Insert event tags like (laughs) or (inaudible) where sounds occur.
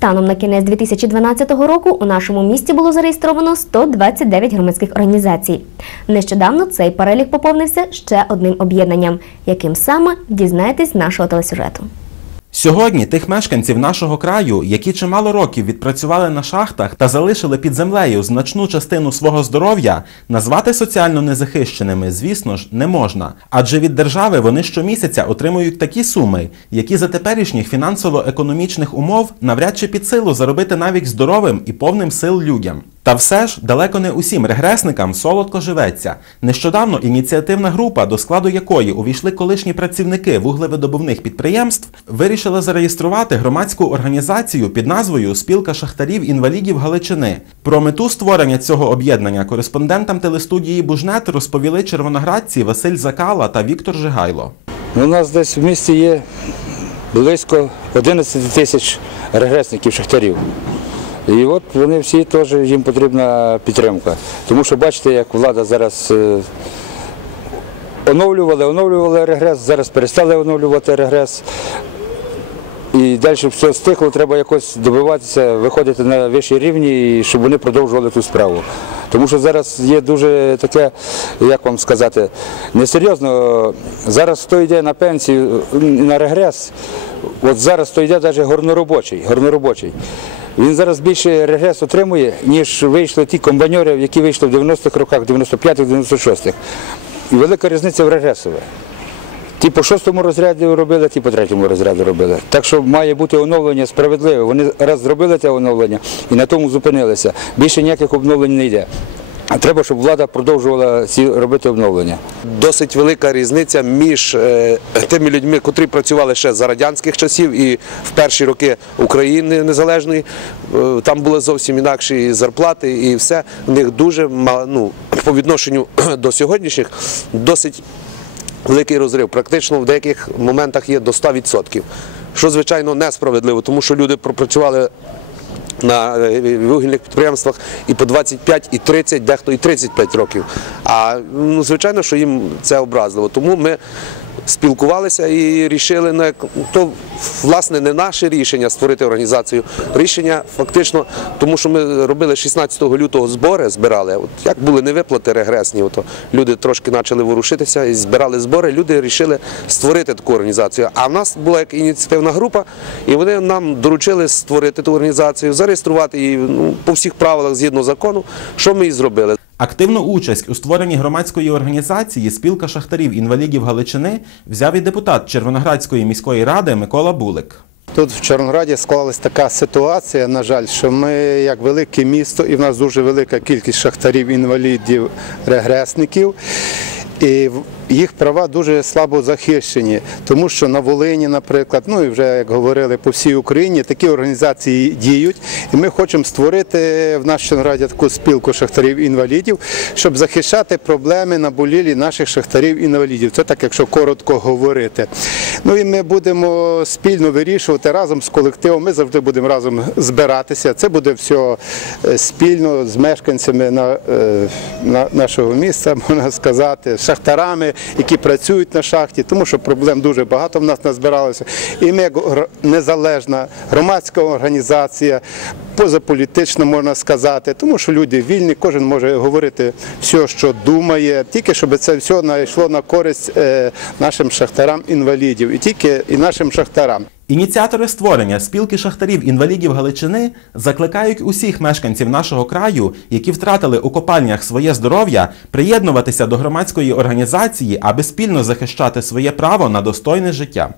Станом на кінець 2012 року у нашому місті було зареєстровано 129 громадських організацій. Нещодавно цей перелік поповнився ще одним об'єднанням, яким саме дізнаєтесь нашого телесюжету. Сьогодні тих мешканців нашого краю, які чимало років відпрацювали на шахтах та залишили під землею значну частину свого здоров'я, назвати соціально незахищеними, звісно ж, не можна. Адже від держави вони щомісяця отримують такі суми, які за теперішніх фінансово-економічних умов навряд чи під силу заробити навіть здоровим і повним сил людям. Та все ж далеко не усім регресникам солодко живеться. Нещодавно ініціативна група, до складу якої увійшли колишні працівники вуглевидобувних підприємств, вирішила зареєструвати громадську організацію під назвою Спілка шахтарів-інвалідів Галичини. Про мету створення цього об'єднання кореспондентам телестудії Бужнет розповіли червоноградці Василь Закала та Віктор Жигайло. У нас десь в місті є близько 11 тисяч регресників шахтарів. І от вони всі теж їм потрібна підтримка. Тому що бачите, як влада зараз е, оновлювали, оновлювали регрес, зараз перестали оновлювати регрес. І далі все стихло, треба якось добиватися, виходити на вищі рівні, щоб вони продовжували ту справу. Тому що зараз є дуже таке, як вам сказати, несерйозно. Зараз хто йде на пенсію, на регрес, от зараз то йде навіть горноробочий, горноробочий. Він зараз більше регрес отримує, ніж вийшли ті комбайнери, які вийшли в 90-х роках, 95-х, 96-х. І велика різниця в регресове. Ті по шостому розряді робили, ті по третьому розряду робили. Так що має бути оновлення справедливе. Вони раз зробили те оновлення і на тому зупинилися. Більше ніяких обновлень не йде. А треба, щоб влада продовжувала ці робити обновлення. Досить велика різниця між е, тими людьми, котрі працювали ще за радянських часів і в перші роки України незалежної. Е, Там були зовсім інакші зарплати і все. У них дуже ну, по відношенню (clears throat) до сьогоднішніх досить великий розрив. Практично в деяких моментах є до 100%. Що, звичайно, несправедливо, тому що люди пропрацювали на е, вугільних підприємствах і по 25, і 30, дехто і 35 років. А ну, звичайно, що їм це образливо. Тому ми спілкувалися і рішили на то власне не наше рішення створити організацію. Рішення фактично, тому що ми робили 16 лютого збори, збирали. От як були не виплати регресні, ото люди трошки почали ворушитися і збирали збори. Люди вирішили створити таку організацію. А в нас була як ініціативна група, і вони нам доручили створити ту організацію, зареєструвати її ну, по всіх правилах згідно закону, що ми і зробили. Активну участь у створенні громадської організації Спілка шахтарів-інвалідів Галичини взяв і депутат Червоноградської міської ради Микола Булик. Тут в Чорнограді склалась така ситуація, на жаль, що ми як велике місто, і в нас дуже велика кількість шахтарів, інвалідів, регресників. І їх права дуже слабо захищені, тому що на Волині, наприклад, ну і вже як говорили по всій Україні, такі організації діють. І ми хочемо створити в нашому раді таку спілку шахтарів-інвалідів, щоб захищати проблеми на болілі наших шахтарів-інвалідів. Це так, якщо коротко говорити. Ну і ми будемо спільно вирішувати разом з колективом. Ми завжди будемо разом збиратися. Це буде все е, спільно з мешканцями на, е, на нашого міста, (laughs) можна сказати, з шахтарами, які працюють на шахті, тому що проблем дуже багато в нас назбиралося. І ми, як незалежна громадська організація, позаполітична, можна сказати, тому що люди вільні, кожен може говорити все, що думає, тільки щоб це все знайшло на користь е, нашим шахтарам інвалідів і тільки і нашим шахтарам. Ініціатори створення спілки шахтарів-інвалідів Галичини закликають усіх мешканців нашого краю, які втратили у копальнях своє здоров'я, приєднуватися до громадської організації, аби спільно захищати своє право на достойне життя.